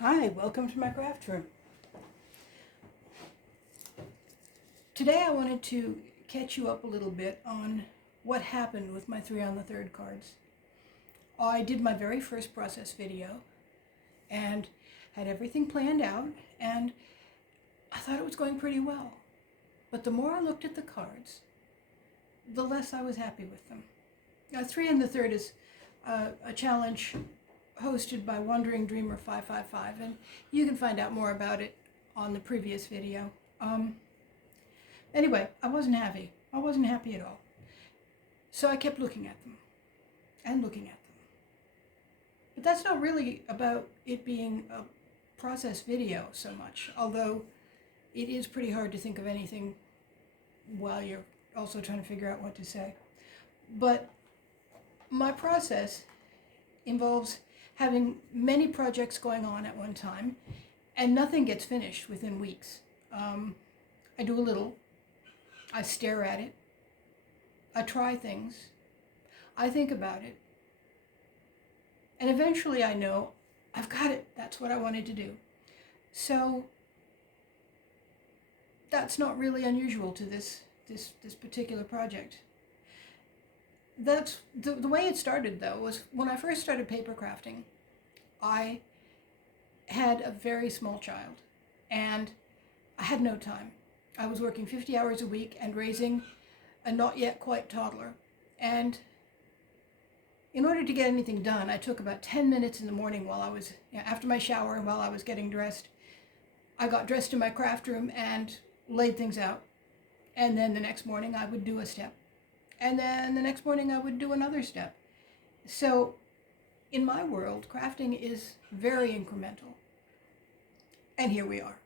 Hi, welcome to my craft room. Today I wanted to catch you up a little bit on what happened with my 3 on the 3rd cards. I did my very first process video and had everything planned out, and I thought it was going pretty well. But the more I looked at the cards, the less I was happy with them. 3 on the 3rd is a challenge hosted by Wandering Dreamer 555, and you can find out more about it on the previous video. Anyway, I wasn't happy. I wasn't happy at all. So I kept looking at them and looking at them. But that's not really about it being a process video so much, although it is pretty hard to think of anything while you're also trying to figure out what to say. But my process involves having many projects going on at one time, and nothing gets finished within weeks. I do a little, I stare at it, I try things, I think about it, and eventually I know I've got it. That's what I wanted to do. So that's not really unusual to this particular project. That's the way it started, though, was when I first started paper crafting. I had a very small child, and I had no time. I was working 50 hours a week and raising a not yet quite toddler. And in order to get anything done, I took about 10 minutes in the morning while I was, after my shower and while I was getting dressed. I got dressed in my craft room and laid things out. And then the next morning I would do a step. And then the next morning I would do another step. So in my world, crafting is very incremental. And here we are.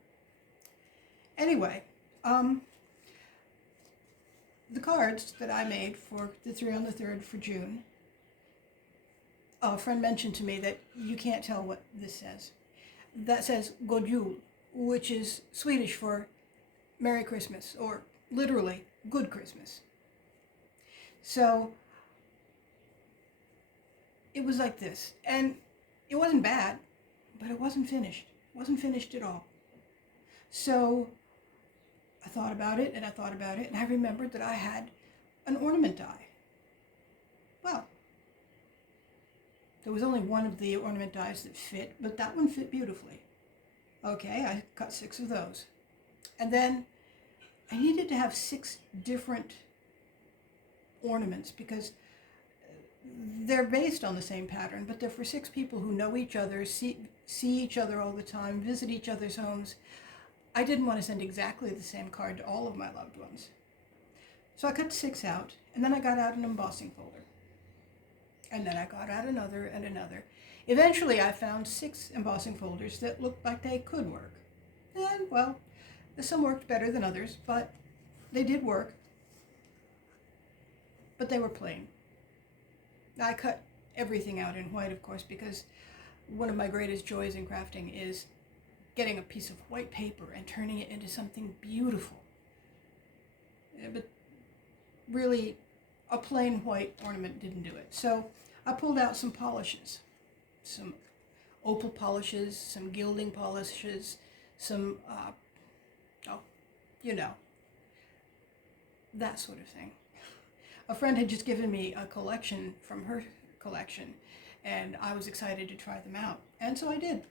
Anyway, the cards that I made for the 3 on the 3rd for June, a friend mentioned to me that you can't tell what this says. That says God Jul, which is Swedish for Merry Christmas, or literally Good Christmas. So it was like this, and it wasn't bad, but it wasn't finished. It wasn't finished at all. So I thought about it, and I thought about it, and I remembered that I had an ornament die. Well, there was only one of the ornament dies that fit, but that one fit beautifully. Okay, I cut 6 of those. And then I needed to have 6 different ornaments because they're based on the same pattern, but they're for 6 people who know each other, see each other all the time, visit each other's homes. I didn't want to send exactly the same card to all of my loved ones. So I cut 6 out, and then I got out an embossing folder. And then I got out another and another. Eventually I found 6 embossing folders that looked like they could work. And, well, some worked better than others, but they did work. But they were plain. I cut everything out in white, of course, because one of my greatest joys in crafting is getting a piece of white paper and turning it into something beautiful. But really, a plain white ornament didn't do it. So I pulled out some polishes, some opal polishes, some gilding polishes, some, that sort of thing. A friend had just given me a collection from her collection, and I was excited to try them out. And so I did.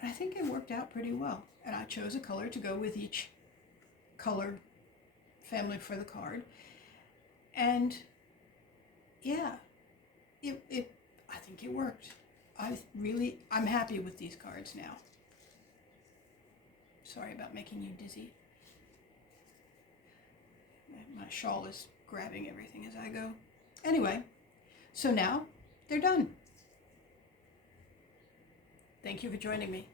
And I think it worked out pretty well. And I chose a color to go with each color family for the card. And yeah, I think it worked. I'm happy with these cards now. Sorry about making you dizzy. My shawl is grabbing everything as I go. Anyway, so now they're done. Thank you for joining me.